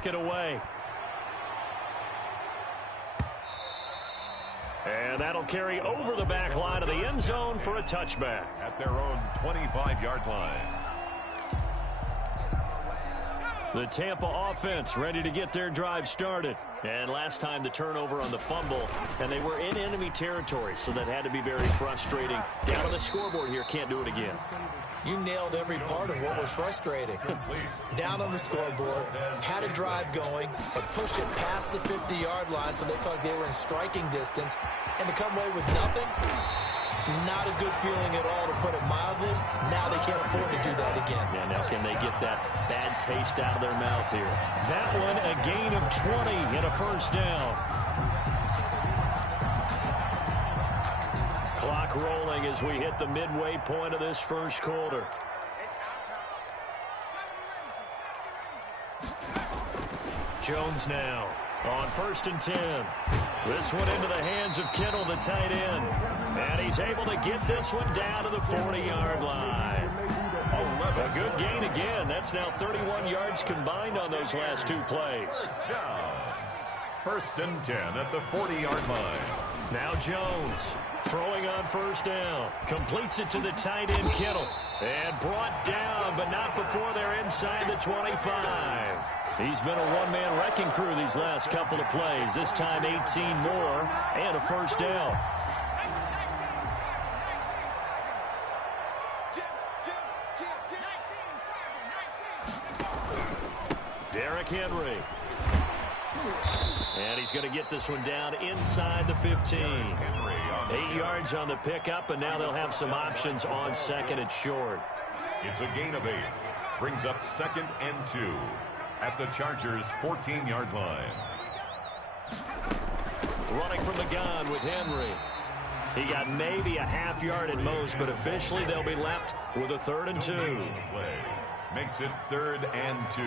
kick it away. And that'll carry over the back line of the end zone for a touchback. At their own 25-yard line. The Tampa offense ready to get their drive started. And last time the turnover on the fumble, and they were in enemy territory, so that had to be very frustrating. Down on the scoreboard here, can't do it again. You nailed every part of what was frustrating. Down on the scoreboard, had a drive going, had pushed it past the 50-yard line so they felt like they were in striking distance, and to come away with nothing, not a good feeling at all, to put it mildly. Now they can't afford to do that again. Yeah, now can they get that bad taste out of their mouth here? That one, a gain of 20 and a first down. Clock rolling as we hit the midway point of this first quarter. Jones now on 1st and 10. This one into the hands of Kittle, the tight end. And he's able to get this one down to the 40-yard line. A good gain again. That's now 31 yards combined on those last two plays. Down. 1st and 10 at the 40-yard line. Now Jones throwing on 1st down. Completes it to the tight end, Kittle. And brought down, but not before they're inside the 25. He's been a one-man wrecking crew these last couple of plays. This time 18 more and a first down. Derrick Henry. And he's going to get this one down inside the 15. 8 yards on the pickup, and now they'll have some options on 2nd and short. It's a gain of 8. Brings up 2nd and 2 at the Chargers' 14-yard line. Running from the gun with Henry. He got maybe a half yard at most, but officially they'll be left with a 3rd and 2. Play makes it 3rd and 2.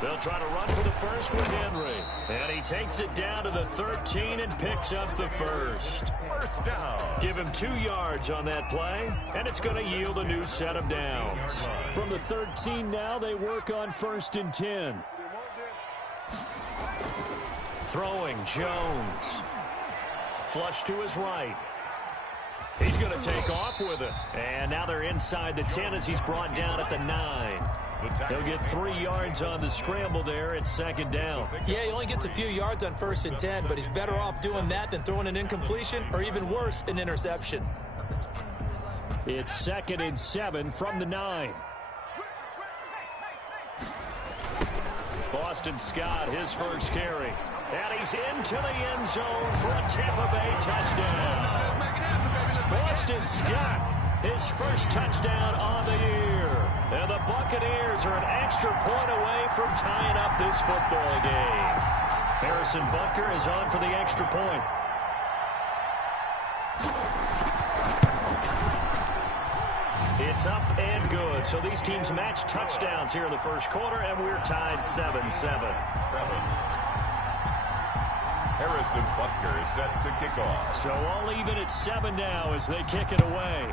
They'll try to run for the first with Henry. And he takes it down to the 13 and picks up the first. First down. Give him 2 yards on that play, and it's going to yield a new set of downs. From the 13 now, they work on 1st and 10. Throwing, Jones. Flush to his right. He's going to take off with it. And now they're inside the 10 as he's brought down at the 9. He'll get 3 yards on the scramble there at 2nd down. Yeah, he only gets a few yards on 1st and 10, but he's better off doing that than throwing an incompletion or even worse, an interception. It's 2nd and 7 from the 9. Boston Scott, his first carry. And he's into the end zone for a Tampa Bay touchdown. Boston Scott, his first touchdown on the year. And the Buccaneers are an extra point away from tying up this football game. Harrison Butker is on for the extra point. It's up and good. So these teams match touchdowns here in the first quarter, and we're tied 7-7. Harrison Butker is set to kick off. So all even at 7 now as they kick it away.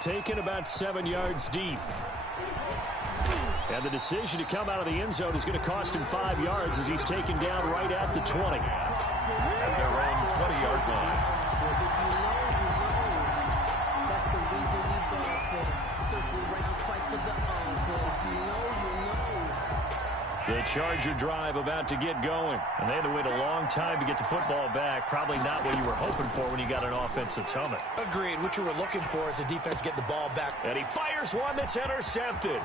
Taken about 7 yards deep. And the decision to come out of the end zone is going to cost him 5 yards as he's taken down right at the 20. At their own 20-yard line. That's the reason we ball for. Circle around twice for the encore. If you know, you know. The Charger drive about to get going. And they had to wait a long time to get the football back. Probably not what you were hoping for when you got an offense that's humming. Agreed. What you were looking for is a defense getting the ball back. And he fires one that's intercepted.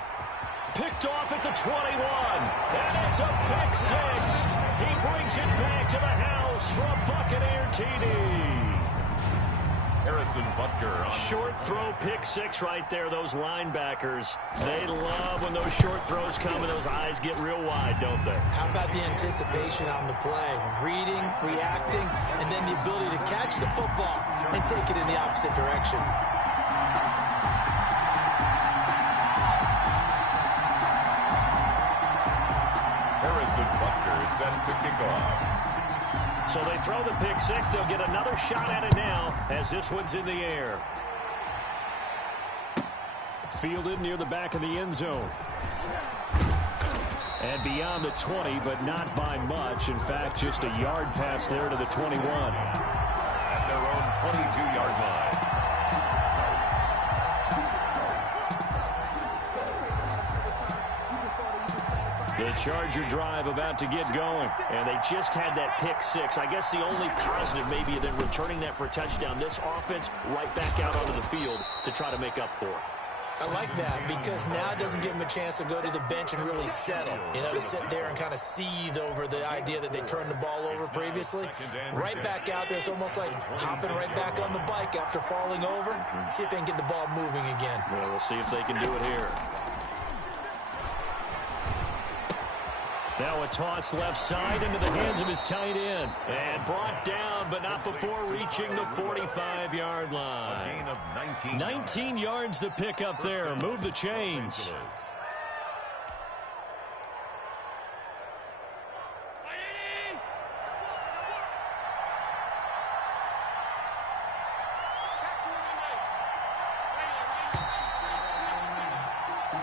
Picked off at the 21. And it's a pick 6. He brings it back to the house for a Buccaneer TD. Harrison Butker. Short throw, pick 6 right there. Those linebackers, they love when those short throws come and those eyes get real wide, don't they? How about the anticipation on the play? Reading, reacting, and then the ability to catch the football and take it in the opposite direction. Harrison Butker is set to kick off. So they throw the pick 6. They'll get another shot at it now as this one's in the air. Fielded near the back of the end zone. And beyond the 20, but not by much. In fact, just a yard pass there to the 21. At their own 22-yard line. The Charger drive about to get going, and they just had that pick six. I guess the only positive maybe than returning that for a touchdown. This offense right back out onto the field to try to make up for it. I like that because now it doesn't give them a chance to go to the bench and really settle. You know, to sit there and kind of seethe over the idea that they turned the ball over previously. Right back out there, it's almost like hopping right back on the bike after falling over. See if they can get the ball moving again. Well, we'll see if they can do it here. Now a toss left side into the hands of his tight end. And brought down, but not before reaching the 45-yard line. A gain of 19 yards to pick up there. Move the chains.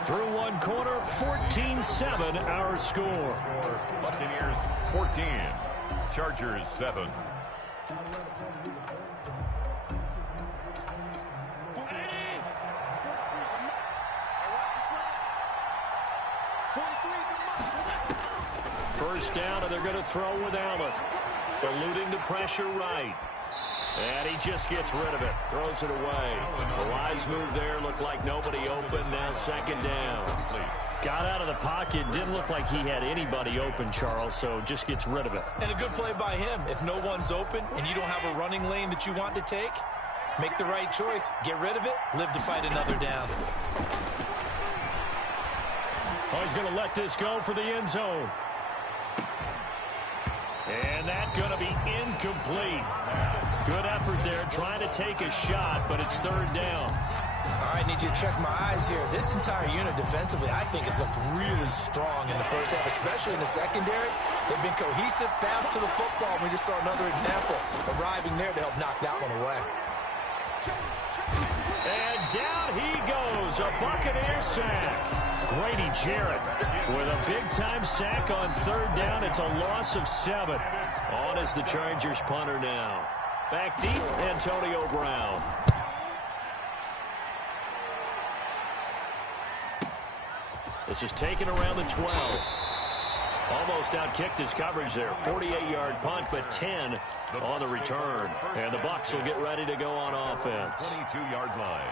Through one quarter, 14-7 our score. Buccaneers 14, Chargers 7. First down, and they're going to throw with Allen. Eluding the pressure right. And he just gets rid of it. Throws it away. The wise move there. Looked like nobody open. Now second down. Got out of the pocket. Didn't look like he had anybody open, Charles, so just gets rid of it. And a good play by him. If no one's open and you don't have a running lane that you want to take, make the right choice. Get rid of it. Live to fight another down. Oh, he's going to let this go for the end zone. And that's going to be incomplete. Good effort there, trying to take a shot, but it's third down. All right, need you to check my eyes here. This entire unit defensively, I think, has looked really strong in the first half, especially in the secondary. They've been cohesive, fast to the football. We just saw another example arriving there to help knock that one away. And down he goes, a Buccaneer sack. Grady Jarrett with a big-time sack on third down. It's a loss of 7. On is the Chargers punter now. Back deep, Antonio Brown. This is taken around the 12. Almost outkicked his coverage there. 48-yard punt, but 10 on the return. And the Bucs will get ready to go on offense. 22-yard line.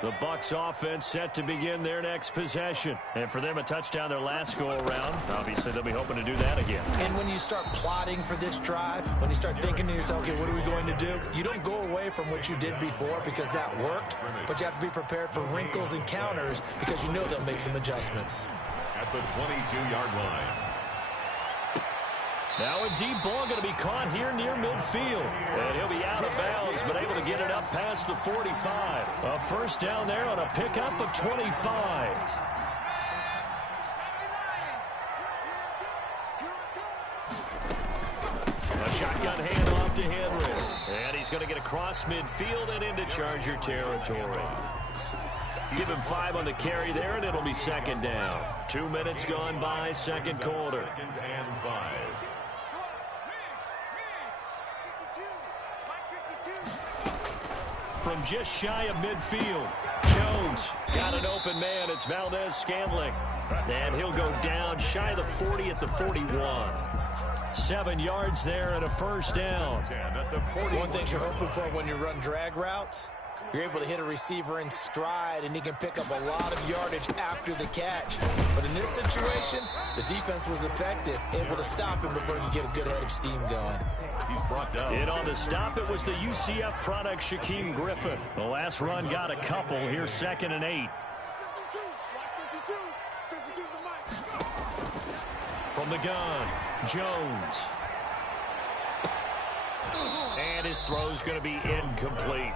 The Bucs offense set to begin their next possession. And for them, a touchdown their last go-around. Obviously, they'll be hoping to do that again. And when you start plotting for this drive, when you start thinking to yourself, okay, what are we going to do? You don't go away from what you did before because that worked, but you have to be prepared for wrinkles and counters because you know they'll make some adjustments. At the 22-yard line. Now a deep ball going to be caught here near midfield. And he'll be out of bounds, but able to get it up past the 45. A first down there on a pickup of 25. A shotgun handoff to Henry. And he's going to get across midfield and into Charger territory. Give him 5 on the carry there, and it'll be second down. 2 minutes gone by, second quarter. Second and 5. From just shy of midfield, Jones got an open man. It's Valdez-Scantling. And he'll go down shy of the 40 at the 41. 7 yards there and a first down. One thing you're hoping for when you run drag routes, you're able to hit a receiver in stride, and he can pick up a lot of yardage after the catch. But in this situation, the defense was effective, able to stop him before he could get a good head of steam going. He's brought down. And on the stop, it was the UCF product, Shaquem Griffin. The last run got a couple. Here's second and 8. From the gun, Jones. And his throw's going to be incomplete.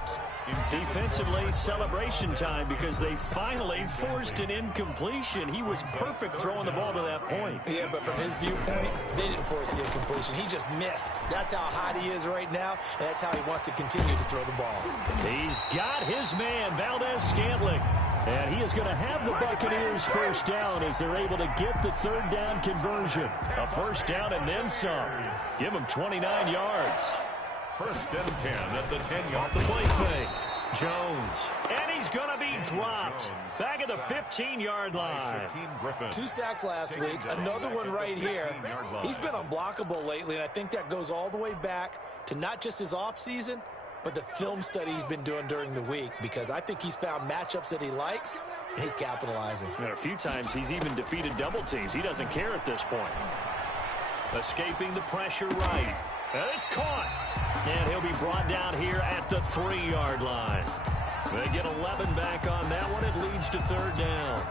Defensively, celebration time because they finally forced an incompletion. He was perfect throwing the ball to that point. Yeah, but from his viewpoint, they didn't force the incompletion. He just missed. That's how hot he is right now, and that's how he wants to continue to throw the ball. He's got his man, Valdez-Scantling. And he is going to have the Buccaneers first down as they're able to get the third down conversion. A first down and then some. Give him 29 yards. First and 10 at the 10-yard Off the play fake. Jones. And he's going to be dropped. Back at the 15-yard line. 2 sacks last week. Another one right here. He's been unblockable lately, and I think that goes all the way back to not just his offseason, but the film study he's been doing during the week, because I think he's found matchups that he likes, and he's capitalizing. And a few times he's even defeated double teams. He doesn't care at this point. Escaping the pressure right. And it's caught. And he'll be brought down here at the 3-yard line. They get 11 back on that one. It leads to third down.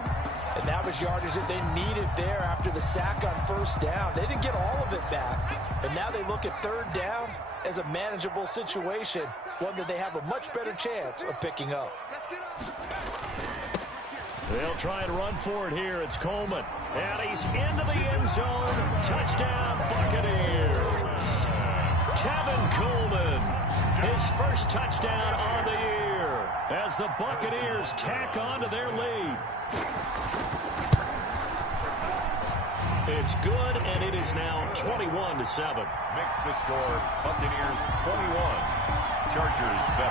And that was yardage that they needed there after the sack on first down. They didn't get all of it back. And now they look at third down as a manageable situation, one that they have a much better chance of picking up. They'll try and run for it here. It's Coleman. And he's into the end zone. Touchdown, Buccaneers. Tevin Coleman, his first touchdown on the year as the Buccaneers tack on to their lead. It's good, and it is now 21-7. Makes the score Buccaneers 21, Chargers 7.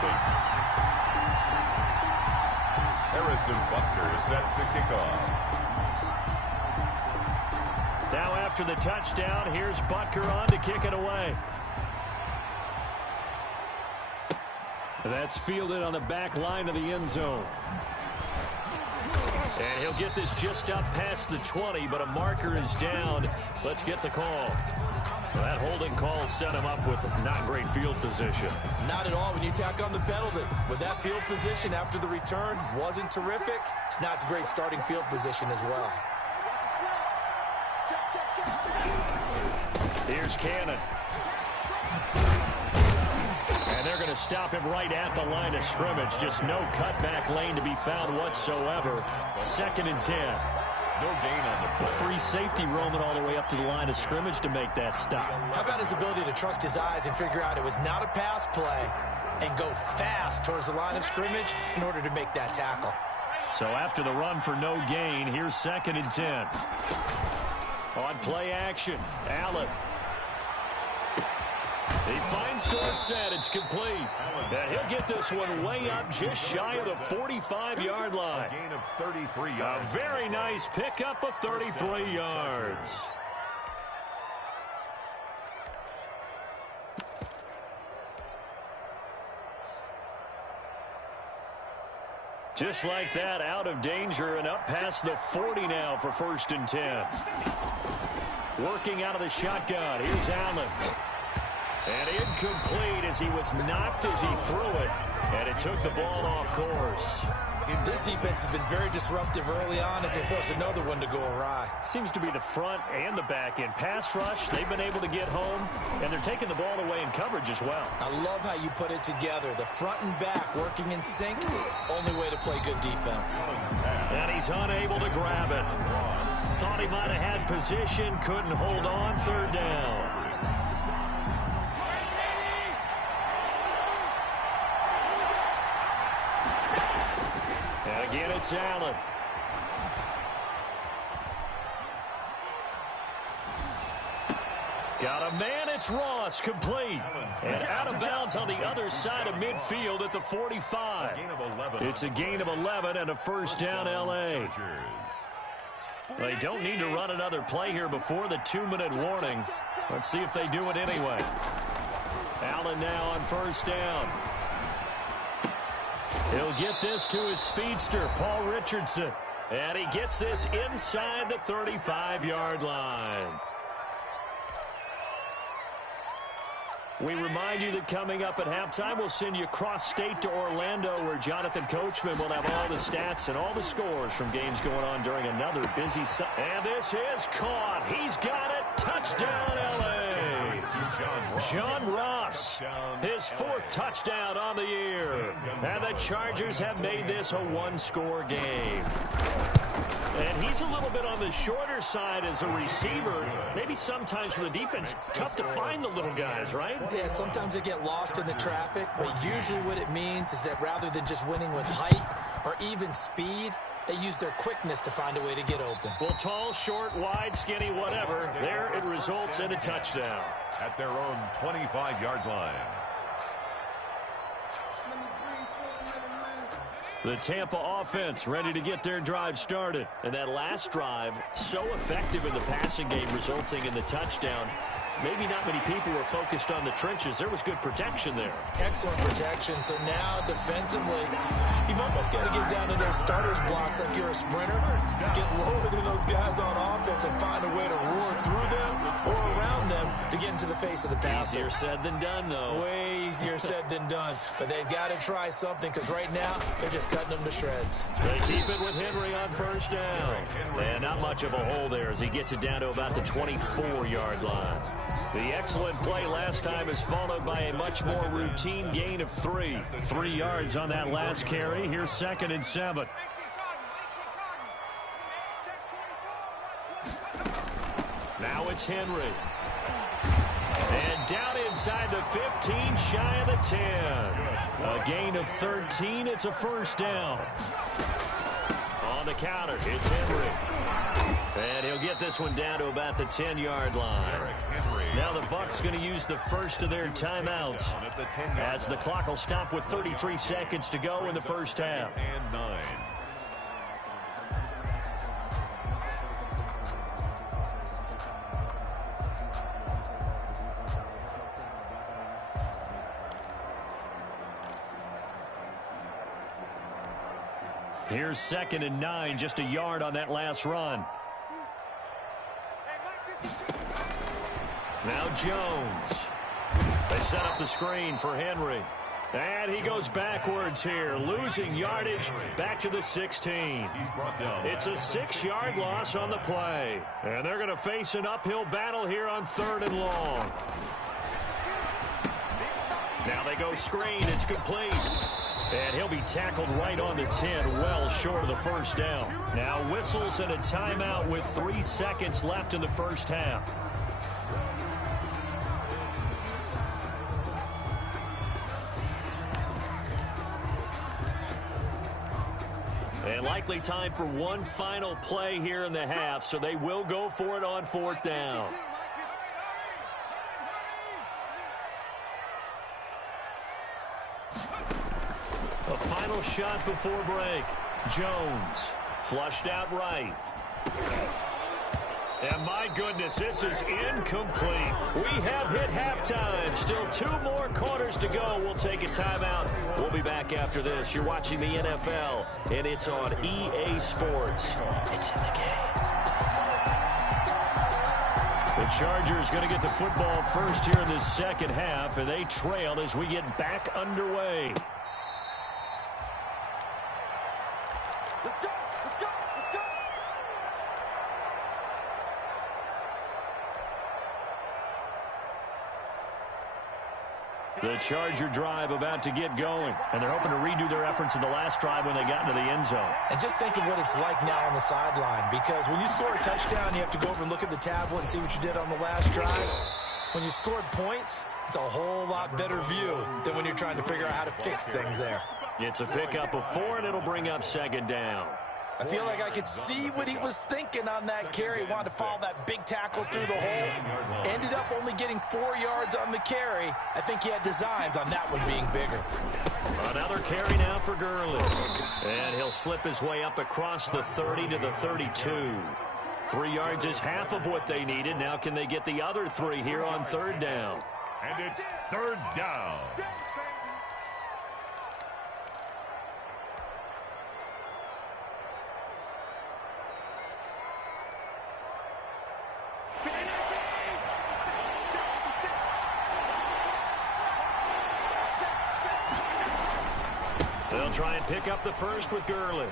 Harrison Butker set to kick off. Now after the touchdown, here's Butker on to kick it away. That's fielded on the back line of the end zone. And he'll get this just up past the 20, but a marker is down. Let's get the call. Well, that holding call set him up with not great field position. Not at all when you tack on the penalty. With that field position after the return wasn't terrific, it's not a great starting field position as well. Here's Cannon. And they're going to stop him right at the line of scrimmage. Just no cutback lane to be found whatsoever. 2nd and 10. No gain on the play. Free safety roaming all the way up to the line of scrimmage to make that stop. How about his ability to trust his eyes and figure out it was not a pass play and go fast towards the line of scrimmage in order to make that tackle. So after the run for no gain, here's 2nd and 10. On play action, Allen. He finds Dorsett. It's complete. And he'll get this one way up just shy of the 45-yard line. A gain of 33 yards. A very nice pickup of 33 yards. Just like that, out of danger and up past the 40 now for 1st and 10. Working out of the shotgun. Here's Allen. And incomplete as he was knocked as he threw it. And it took the ball off course. This defense has been very disruptive early on as they force another one to go awry. Seems to be the front and the back end. Pass rush, they've been able to get home, and they're taking the ball away in coverage as well. I love how you put it together. The front and back working in sync, only way to play good defense. And he's unable to grab it. Thought he might have had position, couldn't hold on, 3rd down. And again, it's Allen. Got a man, it's Ross, complete. And out of bounds on the other side of midfield at the 45. It's a gain of 11 and a 1st down, L.A. They don't need to run another play here before the 2-minute warning. Let's see if they do it anyway. Allen now on 1st down. He'll get this to his speedster, Paul Richardson. And he gets this inside the 35-yard line. We remind you that coming up at halftime, we'll send you cross-state to Orlando, where Jonathan Coachman will have all the stats and all the scores from games going on during another busy Sunday. And this is caught. He's got it. Touchdown, L.A. John Ross, his fourth touchdown on the year. And the Chargers have made this a one-score game. And he's a little bit on the shorter side as a receiver. Maybe sometimes for the defense, tough to find the little guys, right? Yeah, sometimes they get lost in the traffic, but usually what it means is that rather than just winning with height or even speed, they use their quickness to find a way to get open. Well, tall, short, wide, skinny, whatever, there it results in a touchdown. At their own 25-yard line. The Tampa offense ready to get their drive started. And that last drive, so effective in the passing game, resulting in the touchdown. Maybe not many people were focused on the trenches. There was good protection there. Excellent protection. So now defensively, you've almost got to get down to those starters blocks like you're a sprinter. Get lower than those guys on offense and find a way to roar through them or around them to get into the face of the passer. Easier said than done, though. Way easier said than done. But they've got to try something because right now they're just cutting them to shreds. They keep it with Henry on first down. And not much of a hole there as he gets it down to about the 24-yard line. The excellent play last time is followed by a much more routine gain of 3. 3 yards on that last carry. Here's 2nd and 7. Now it's Henry. And down inside the 15, shy of the 10. A gain of 13. It's a first down. On the counter, it's Henry. And he'll get this one down to about the 10-yard line. Now the Bucs going to use the first of their timeouts as the clock will stop with 33 seconds to go in the first half. And 9. Here's 2nd and 9, just a yard on that last run. Now Jones. They set up the screen for Henry. And he goes backwards here, losing yardage back to the 16. It's a 6-yard loss on the play. And they're going to face an uphill battle here on 3rd and long. Now they go screen. It's complete. And he'll be tackled right on the 10, well short of the first down. Now whistles and a timeout with 3 seconds left in the first half. And likely time for one final play here in the half, so they will go for it on 4th down. A final shot before break. Jones flushed out right. And my goodness, this is incomplete. We have hit halftime. Still 2 more quarters to go. We'll take a timeout. We'll be back after this. You're watching the NFL, and it's on EA Sports. It's in the game. The Chargers going to get the football first here in this second half, and they trail as we get back underway. The Charger drive about to get going, and they're hoping to redo their efforts in the last drive when they got into the end zone. And just think of what it's like now on the sideline, because when you score a touchdown, you have to go over and look at the tablet and see what you did on the last drive. When you scored points, it's a whole lot better view than when you're trying to figure out how to fix things there. It's a pickup of 4, and it'll bring up 2nd down. I feel like I could see what he was thinking on that carry. Wanted to follow that big tackle through the hole. Ended up only getting 4 yards on the carry. I think he had designs on that one being bigger. Another carry now for Gurley. And he'll slip his way up across the 30 to the 32. 3 yards is half of what they needed. Now can they get the other 3 here on 3rd down? And it's 3rd down. They'll try and pick up the first with Gurley.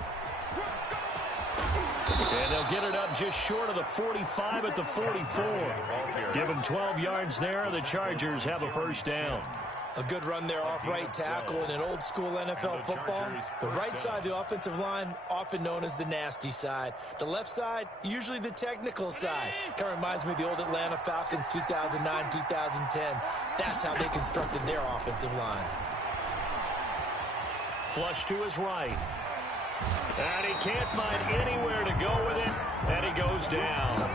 And they'll get it up just short of the 45 at the 44. Give them 12 yards there. The Chargers have a first down. A good run there off right tackle in an old-school NFL football. The right side of the offensive line, often known as the nasty side. The left side, usually the technical side. Kind of reminds me of the old Atlanta Falcons 2009, 2010. That's how they constructed their offensive line. Flush to his right. And he can't find anywhere to go with it. And he goes down.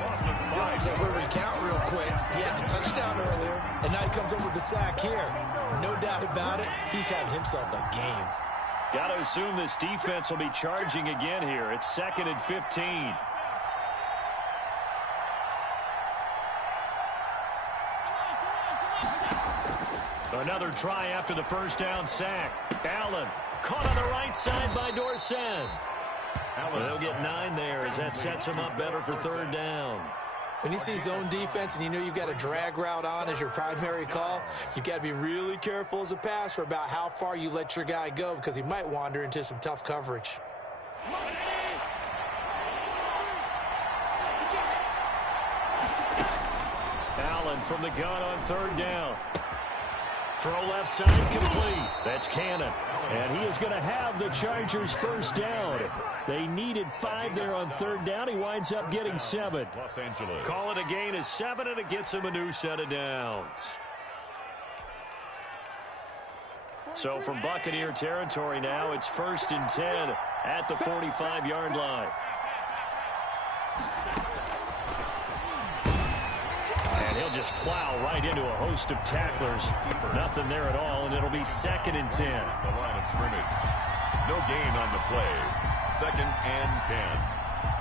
So we'll recount real quick. He had the touchdown earlier, and now he comes up with the sack here. No doubt about it, he's having himself a game. Got to assume this defense will be charging again here. It's 2nd and 15. Another try after the first down sack. Allen caught on the right side by Dorsett. They'll get 9 there as that sets him up better for 3rd down. When you see zone defense and you know you've got a drag route on as your primary call, you've got to be really careful as a passer about how far you let your guy go because he might wander into some tough coverage. Allen from the gun on 3rd down. Throw left side complete. That's Cannon. And he is going to have the Chargers first down. They needed 5 there on 3rd down. He winds up getting 7. Los Angeles. Call it a gain of 7, and it gets him a new set of downs. So from Buccaneer territory now, it's 1st and 10 at the 45-yard line. And he'll just plow right into a host of tacklers. Nothing there at all, and it'll be 2nd and 10. The line of scrimmage. No gain on the play. 2nd and 10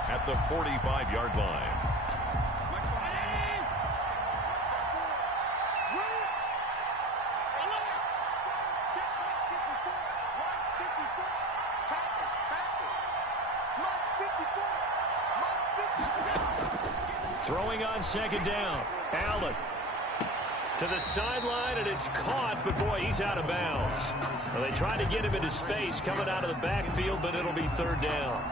at the 45-yard line. Throwing on 2nd down. Allen to the sideline, and it's caught, but boy, he's out of bounds. Well, they tried to get him into space coming out of the backfield, but it'll be 3rd down.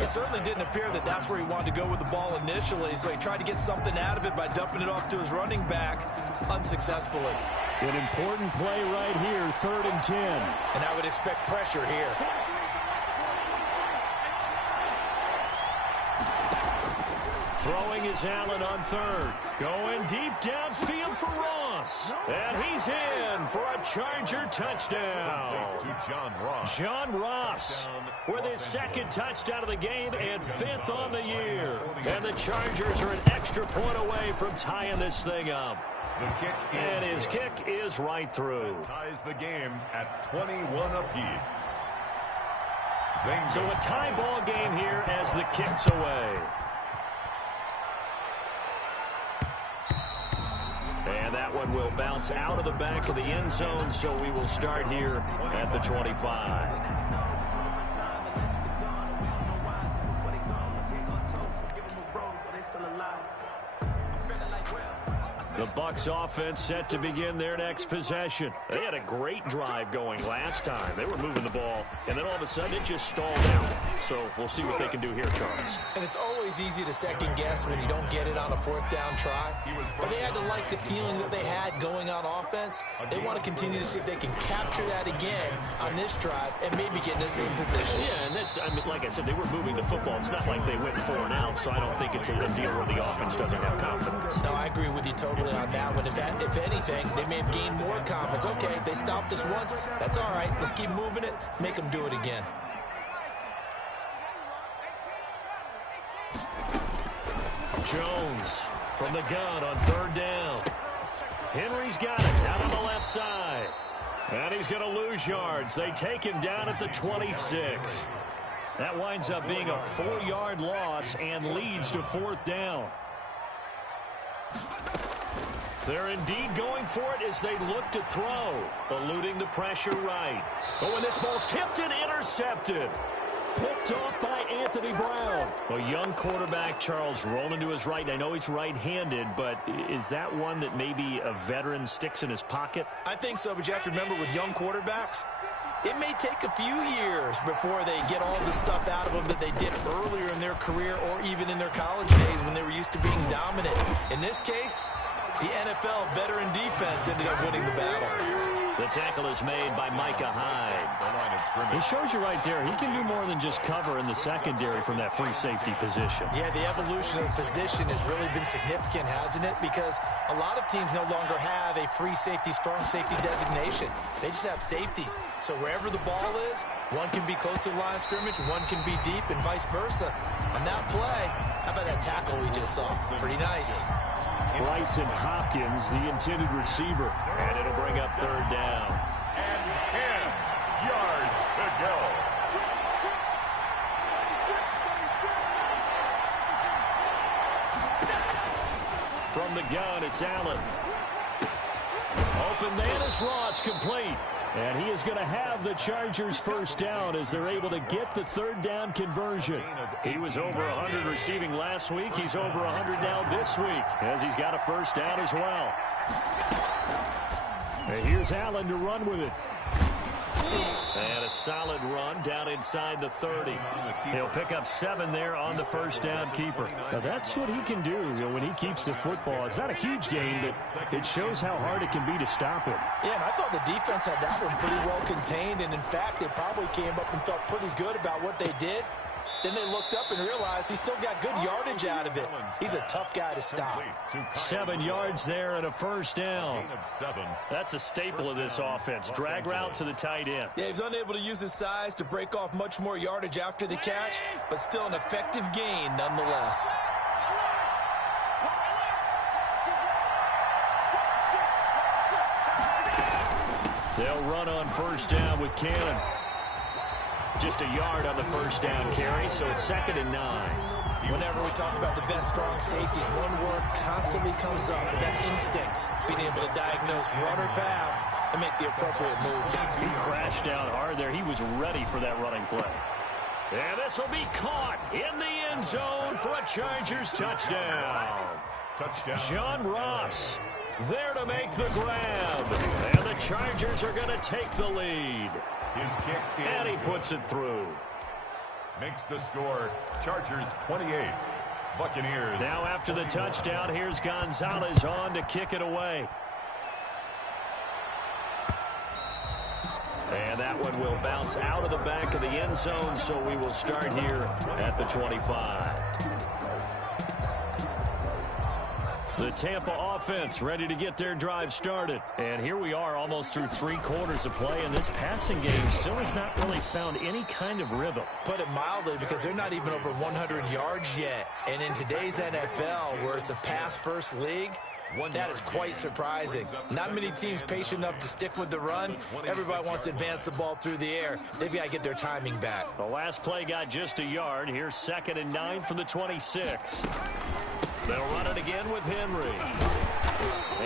It certainly didn't appear that that's where he wanted to go with the ball initially, so he tried to get something out of it by dumping it off to his running back unsuccessfully. An important play right here, 3rd and 10. And I would expect pressure here. Throwing is Allen on 3rd. Going deep downfield for Ross. And he's in for a Charger touchdown. To John Ross. John Ross with his 2nd touchdown of the game and 5th on the year. And the Chargers are an extra point away from tying this thing up. The kick and his kick is right through. Ties the game at 21 apiece. So a tie ball game here as the kick's away. And that one will bounce out of the back of the end zone, so we will start here at the 25. The Bucs offense set to begin their next possession. They had a great drive going last time. They were moving the ball, and then all of a sudden it just stalled out. So we'll see what they can do here, Charles. And it's always easy to second guess when you don't get it on a 4th down try. But they had to like the feeling that they had going on offense. They want to continue to see if they can capture that again on this drive and maybe get in the same position. Yeah, and that's, I mean, like I said, they were moving the football. It's not like they went 4 and out, so I don't think it's a deal where the offense doesn't have confidence. No, I agree with you totally on that one. If anything, they may have gained more confidence. Okay, they stopped us once. That's all right. Let's keep moving it. Make them do it again. Jones from the gun on 3rd down. Henry's got it out on the left side. And he's going to lose yards. They take him down at the 26. That winds up being a 4-yard loss and leads to 4th down. They're indeed going for it as they look to throw. Eluding the pressure right. But when this ball's tipped and intercepted. Picked off by Anthony Brown. A young quarterback, Charles, rolling to his right. And I know he's right-handed, but is that one that maybe a veteran sticks in his pocket? I think so, but you have to remember with young quarterbacks, it may take a few years before they get all the stuff out of them that they did earlier in their career or even in their college days when they were used to being dominant. In this case, the NFL veteran defense ended up winning the battle. The tackle is made by Micah Hyde. It shows you right there, he can do more than just cover in the secondary from that free safety position. Yeah, the evolution of the position has really been significant, hasn't it? Because a lot of teams no longer have a free safety, strong safety designation. They just have safeties. So wherever the ball is, one can be close to the line of scrimmage, one can be deep, and vice versa. On that play, how about that tackle we just saw? Pretty nice. Bryson Hopkins, the intended receiver. And it'll bring up third down. And 10 yards to go. From the gun, it's Allen. Open man is Ross, complete. And he is going to have the Chargers first down as they're able to get the third down conversion. He was over 100 receiving last week. He's over 100 now this week as he's got a first down as well. And here's Allen to run with it. And a solid run down inside the 30. He'll pick up 7 there on the first down keeper. Now that's what he can do when he keeps the football. It's not a huge gain, but it shows how hard it can be to stop him. Yeah, and I thought the defense had that one pretty well contained, and in fact, they probably came up and felt pretty good about what they did. Then they looked up and realized he still got good yardage out of it. He's a tough guy to stop. 7 yards there and a first down. That's a staple of this offense. Drag route to the tight end. Yeah, he was unable to use his size to break off much more yardage after the catch, but still an effective gain nonetheless. They'll run on first down with Cannon. Just a yard on the first down carry, so it's 2nd and 9. Whenever we talk about the best strong safeties, one word constantly comes up, and that's instincts. Being able to diagnose run or pass and make the appropriate moves. He crashed down hard there. He was ready for that running play. And this will be caught in the end zone for a Chargers touchdown. John Ross there to make the grab. And the Chargers are going to take the lead. His kick and he puts it through. Makes the score Chargers 28. Buccaneers. Now after the touchdown, here's Gonzalez on to kick it away. And that one will bounce out of the back of the end zone, so we will start here at the 25. The Tampa offense ready to get their drive started. And here we are almost through 3 quarters of play, and this passing game still has not really found any kind of rhythm. Put it mildly, because they're not even over 100 yards yet. And in today's NFL, where it's a pass-first league, that is quite surprising. Not many teams patient enough to stick with the run. Everybody wants to advance the ball through the air. They've got to get their timing back. The last play got just a yard. Here's 2nd and 9 from the 26. They'll run it again with Henry.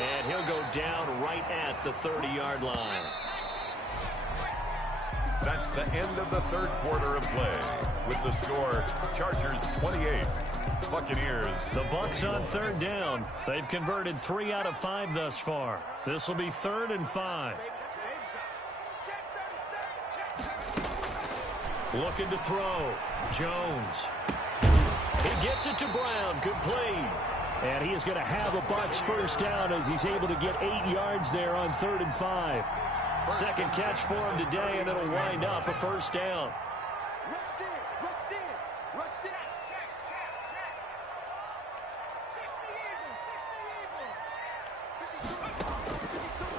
And he'll go down right at the 30-yard line. That's the end of the 3rd quarter of play. With the score, Chargers 28. Buccaneers. The Bucs on 3rd down. They've converted 3 out of 5 thus far. This will be 3rd and 5. Looking to throw. Jones. He gets it to Brown, complete. And he is going to have a Bucs first down as he's able to get 8 yards there on 3rd and 5. Second catch for him today, and it'll wind up a first down.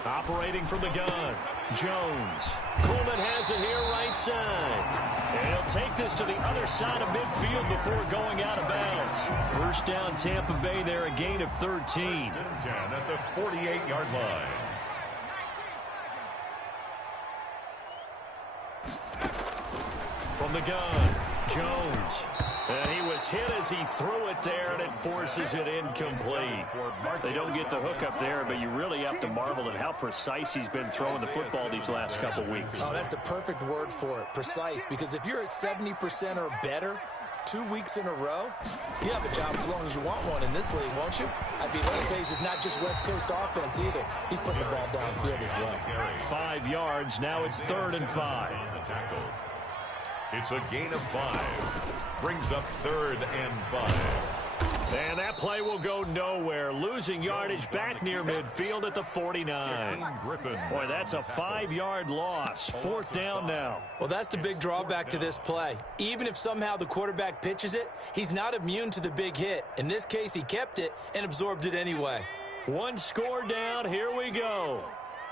Operating from the gun, Jones. Coleman has it here right side. And he'll take this to the other side of midfield before going out of bounds. First down, Tampa Bay there, a gain of 13. At the 48-yard line. From the gun, Jones. And he was hit as he threw it there, and it forces it incomplete. They don't get the hook up there, but you really have to marvel at how precise he's been throwing the football these last couple weeks. Oh, that's the perfect word for it, precise, because if you're at 70% or better 2 weeks in a row? You have a job as long as you want one in this league, won't you? I mean, let's face it, it's not just West Coast offense either. He's putting the ball downfield as well. 5 yards. Now it's 3rd and 5. It's a gain of 5. Brings up 3rd and 5. And that play will go nowhere. Losing yardage back near midfield at the 49. Boy, that's a 5-yard loss. 4th down now. Well, that's the big drawback to this play. Even if somehow the quarterback pitches it, he's not immune to the big hit. In this case, he kept it and absorbed it anyway. 1 score down. Here we go.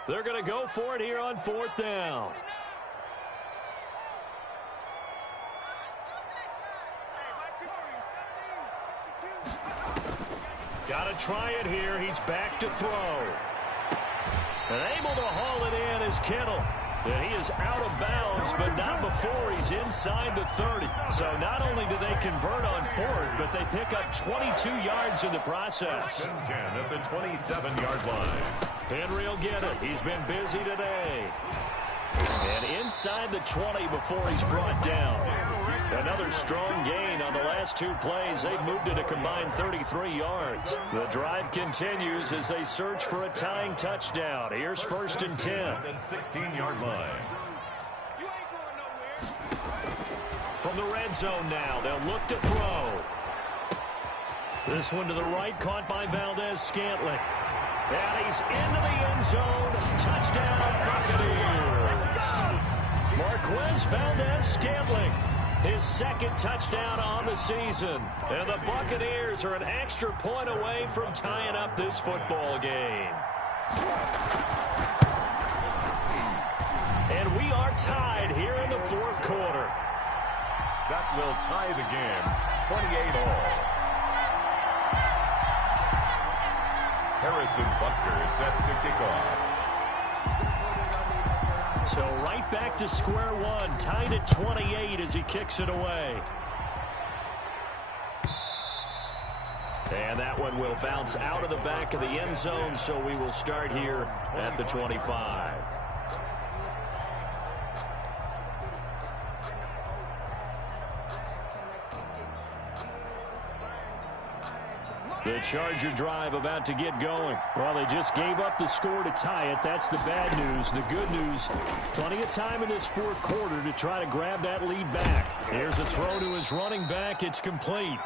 They're going to go for it here on 4th down. Got to try it here. He's back to throw. And able to haul it in is Kittle. And he is out of bounds, but not before he's inside the 30. So not only do they convert on 4th, but they pick up 22 yards in the process. 10 at the 27-yard line. Henry will get it. He's been busy today. And inside the 20 before he's brought down. Another strong gain on the last 2 plays. They've moved it a combined 33 yards. The drive continues as they search for a tying touchdown. Here's 1st and 10. The 16-yard line. From the red zone now, they'll look to throw. This one to the right, caught by Valdez-Scantling. And he's into the end zone. Touchdown, Buccaneers. Marquez Valdez-Scantling. His 2nd touchdown on the season. And the Buccaneers are an extra point away from tying up this football game. And we are tied here in the 4th quarter. That will tie the game, 28-all. Harrison Butker set to kick off. So right back to square one, tied at 28 as he kicks it away. And that one will bounce out of the back of the end zone, so we will start here at the 25. The Charger drive about to get going. Well, they just gave up the score to tie it. That's the bad news. The good news, plenty of time in this 4th quarter to try to grab that lead back. Here's a throw to his running back. It's complete.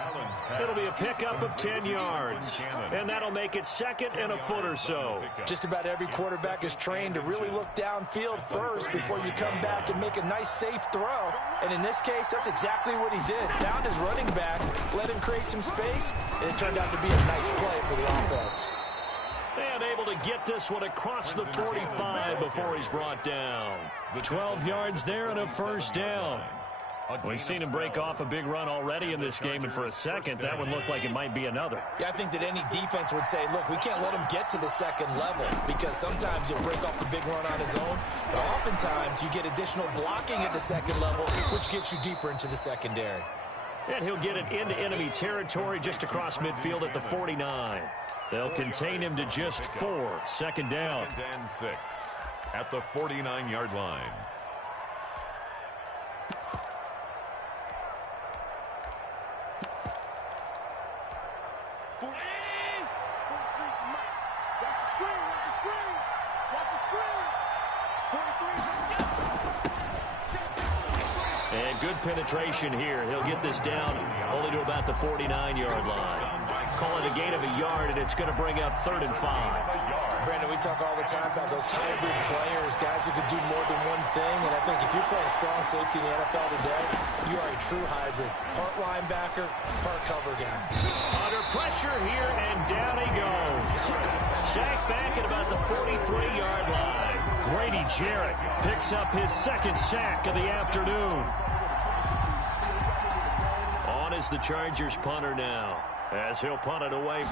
It'll be a pickup of 10 yards. And that'll make it 2nd and a foot or so. Just about every quarterback is trained to really look downfield first before you come back and make a nice, safe throw. And in this case, that's exactly what he did. Found his running back, let him create some space, and it turned out to be a nice play for the offense. And able to get this one across the 45 before he's brought down. 12 yards there and a 1st down. We've seen him break off a big run already in this game, and for a second, that one looked like it might be another. Yeah, I think that any defense would say, look, we can't let him get to the 2nd level, because sometimes he'll break off the big run on his own, but oftentimes you get additional blocking at the 2nd level, which gets you deeper into the secondary. And he'll get it into enemy territory just across midfield at the 49. They'll contain him to just 4. 2nd down. 2nd and 6 at the 49-yard line. And good penetration here. He'll get this down only to about the 49-yard line. Call it a gain of a yard, and it's going to bring up 3rd and 5. Brandon, we talk all the time about those hybrid players, guys who can do more than one thing, and I think if you're playing strong safety in the NFL today, you are a true hybrid. Part linebacker, part cover guy. Under pressure here, and down he goes. Sacked back at about the 43-yard line. Grady Jarrett picks up his 2nd sack of the afternoon. On is the Chargers punter now, as he'll punt it away.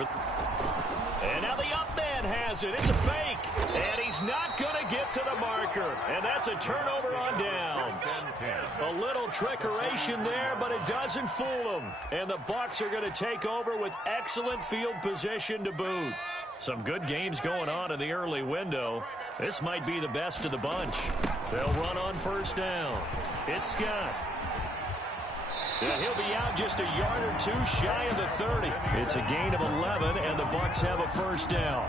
And now the up man has it. It's a fake. And he's not going to get to the marker. And that's a turnover on downs. A little trickeration there, but it doesn't fool him. And the Bucs are going to take over with excellent field position to boot. Some good games going on in the early window. This might be the best of the bunch. They'll run on 1st down. It's Scott. And he'll be out just a yard or two shy of the 30. It's a gain of 11, and the Bucs have a first down.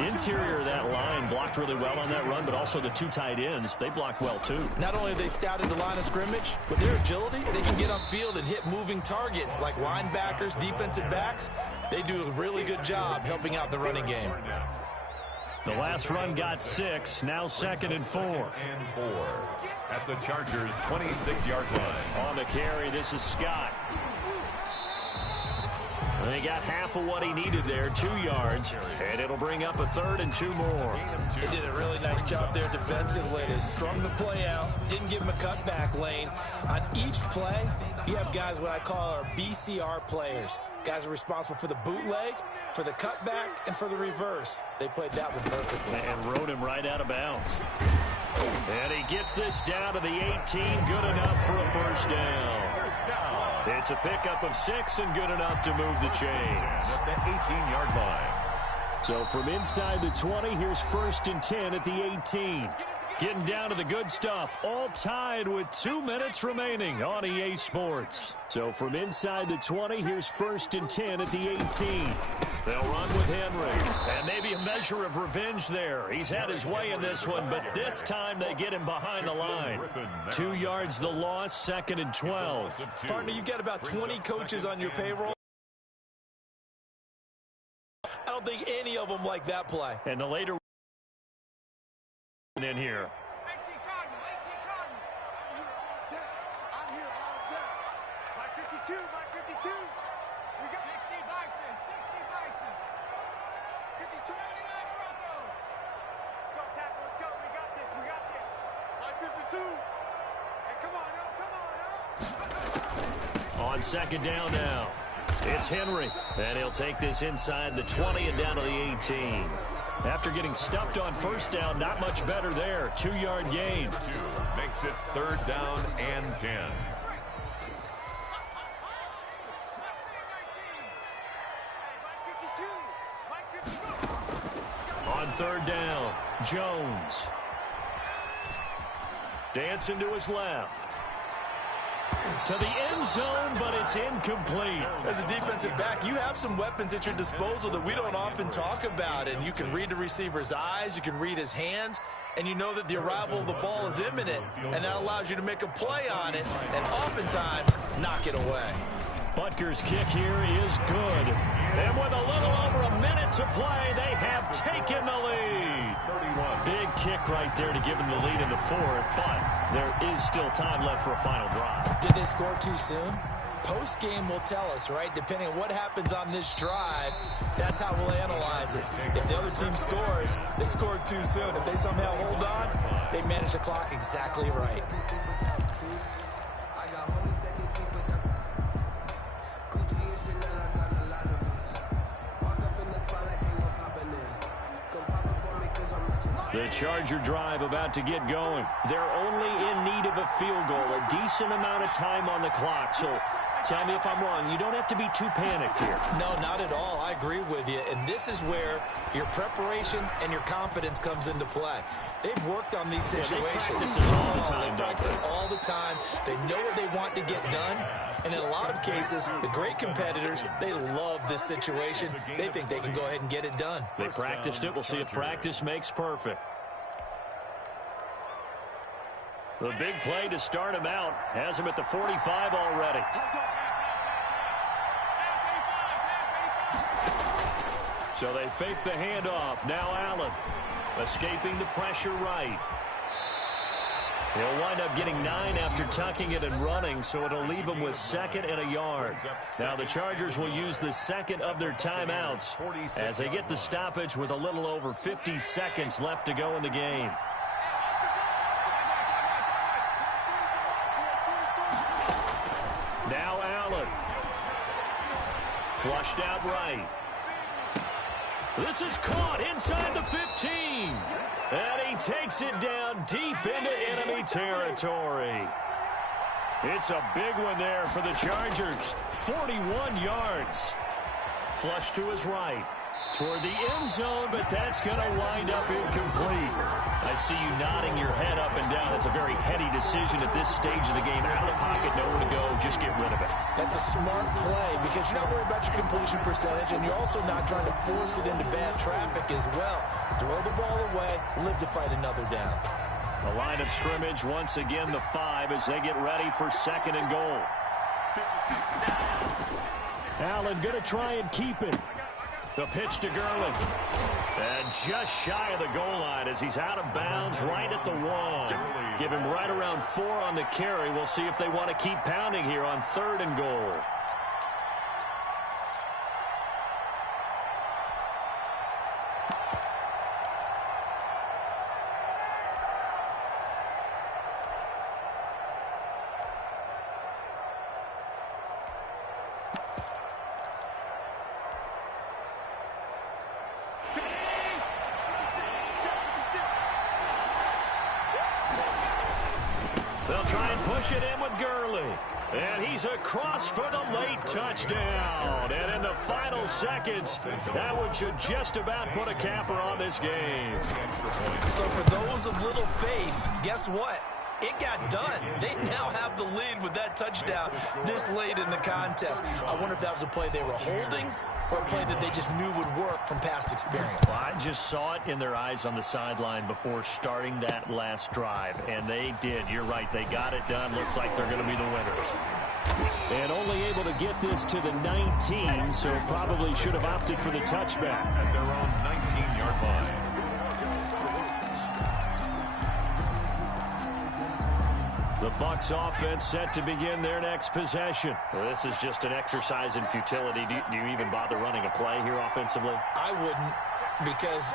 Interior of that line blocked really well on that run, but also the two tight ends, they blocked well too. Not only have they scouted the line of scrimmage, with their agility, they can get upfield and hit moving targets like linebackers, defensive backs. They do a really good job helping out the running game. The last run got 6, now 2nd and 4. And 4 at the Chargers' 26-yard line. On the carry, this is Scott. And he got half of what he needed there, 2 yards, and it'll bring up a 3rd and 2 more. They did a really nice job there defensively. They strung the play out, didn't give him a cutback lane. On each play, you have guys what I call our BCR players. Guys are responsible for the bootleg, for the cutback, and for the reverse. They played that one perfectly. And rode him right out of bounds. And he gets this down to the 18, good enough for a first down. It's a pickup of 6 and good enough to move the chains. At the 18-yard line. So from inside the 20, here's 1st and 10 at the 18. Getting down to the good stuff, all tied with 2 minutes remaining on EA Sports. So from inside the 20, here's 1st and 10 at the 18. They'll run with Henry. And maybe a measure of revenge there. He's had his way in this one, but this time they get him behind the line. 2 yards the loss, 2nd and 12. Partner, you've got about 20 coaches on your payroll. I don't think any of them like that play. And the later in here. I'm here all day. My 52, my 52. We got 60 Bison, 60 Bison. 52, 99 Bronco. Let's go, tackle, let's go. We got this, we got this. My 52. Hey, come on, now. On 2nd down now, it's Henry. And he'll take this inside the 20 and down to the 18. After getting stuffed on 1st down, not much better there. 2-yard gain. 2 makes it 3rd down and 10. On 3rd down, Jones. Dancing to his left. To the end zone, but it's incomplete. As a defensive back, you have some weapons at your disposal that we don't often talk about. And you can read the receiver's eyes, you can read his hands, and you know that the arrival of the ball is imminent. And that allows you to make a play on it and oftentimes knock it away. Butker's kick here is good. And with a little over a minute to play, they have taken the lead. 31. Big kick right there to give them the lead in the 4th, but there is still time left for a final drive. Did they score too soon? Post-game will tell us, right? Depending on what happens on this drive, that's how we'll analyze it. If the other team scores, they scored too soon. If they somehow hold on, they manage the clock exactly right. The Charger drive about to get going. They're only in need of a field goal, a decent amount of time on the clock. So tell me if I'm wrong. You don't have to be too panicked here. No, not at all. I agree with you. And this is where your preparation and your confidence comes into play. They've worked on these situations. They practice this all the time. They practice it all the time. They know what they want to get done. And in a lot of cases, the great competitors, they love this situation. They think they can go ahead and get it done. They practiced it. We'll see if practice makes perfect. The big play to start him out has him at the 45 already. So they fake the handoff. Now Allen escaping the pressure right. He'll wind up getting 9 after tucking it and running, so it'll leave him with 2nd and a yard. Now the Chargers will use the 2nd of their timeouts as they get the stoppage with a little over 50 seconds left to go in the game. Now Allen. Flushed out right. This is caught inside the 15. And he takes it down deep into enemy territory. It's a big one there for the Chargers. 41 yards. Flush to his right. Toward the end zone, but that's going to wind up incomplete. I see you nodding your head up and down. It's a very heady decision at this stage of the game. Out of the pocket, nowhere to go. Just get rid of it. That's a smart play because you're not worried about your completion percentage, and you're also not trying to force it into bad traffic as well. Throw the ball away, live to fight another down. The line of scrimmage, once again, the 5 as they get ready for 2nd and goal. Allen going to try and keep it. The pitch to Gurley. And just shy of the goal line as he's out of bounds right at the 1. Give him right around 4 on the carry. We'll see if they want to keep pounding here on 3rd and goal. They'll try and push it in with Gurley. And he's across for the late touchdown. And in the final seconds, that one should just about put a capper on this game. So for those of little faith, guess what? It got done. They now have the lead with that touchdown this late in the contest. I wonder if that was a play they were holding or a play that they just knew would work from past experience. Well, I just saw it in their eyes on the sideline before starting that last drive, and they did. You're right. They got it done. Looks like they're going to be the winners. And only able to get this to the 19, so probably should have opted for the touchback. At their own 19-yard line. The Bucs offense set to begin their next possession. Well, this is just an exercise in futility. Do you even bother running a play here offensively? I wouldn't, because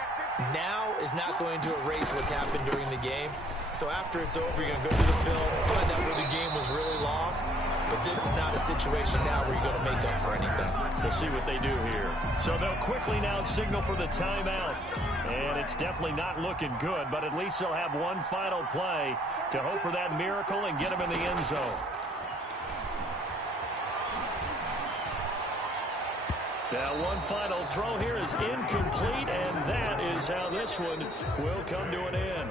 now is not going to erase what's happened during the game. So after it's over, you're going to go to the film, find out where the game was really lost. But this is not a situation now where you're going to make up for anything. We'll see what they do here. So they'll quickly now signal for the timeout. And it's definitely not looking good, but at least they'll have one final play to hope for that miracle and get them in the end zone. Now one final throw here is incomplete, and that is how this one will come to an end.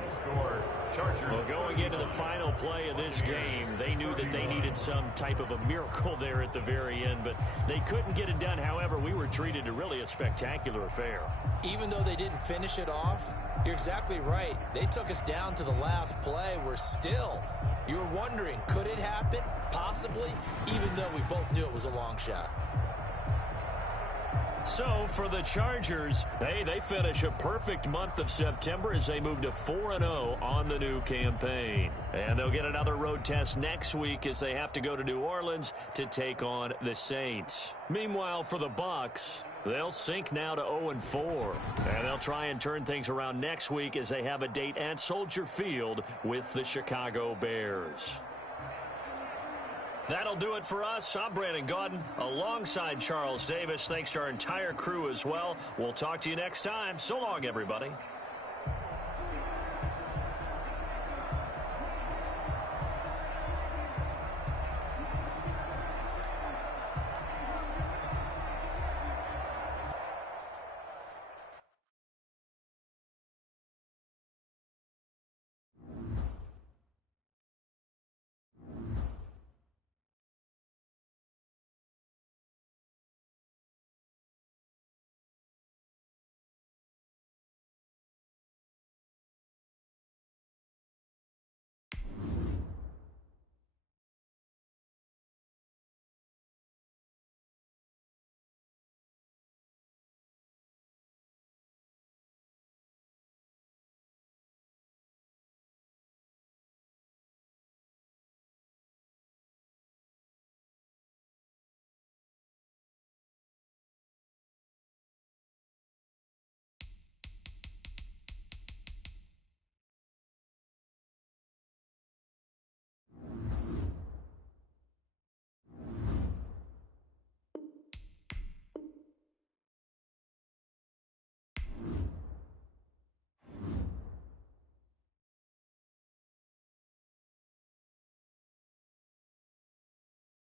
Well, going into the final play of this game, they knew that they needed some type of a miracle there at the very end, but they couldn't get it done. However, we were treated to really a spectacular affair. Even though they didn't finish it off, you're exactly right. They took us down to the last play. You were wondering, could it happen? Possibly, even though we both knew it was a long shot. So for the Chargers, they finish a perfect month of September as they move to 4-0 on the new campaign. And they'll get another road test next week as they have to go to New Orleans to take on the Saints. Meanwhile, for the Bucs, they'll sink now to 0-4. And they'll try and turn things around next week as they have a date at Soldier Field with the Chicago Bears. That'll do it for us. I'm Brandon Gaudin alongside Charles Davis. Thanks to our entire crew as well. We'll talk to you next time. So long, everybody.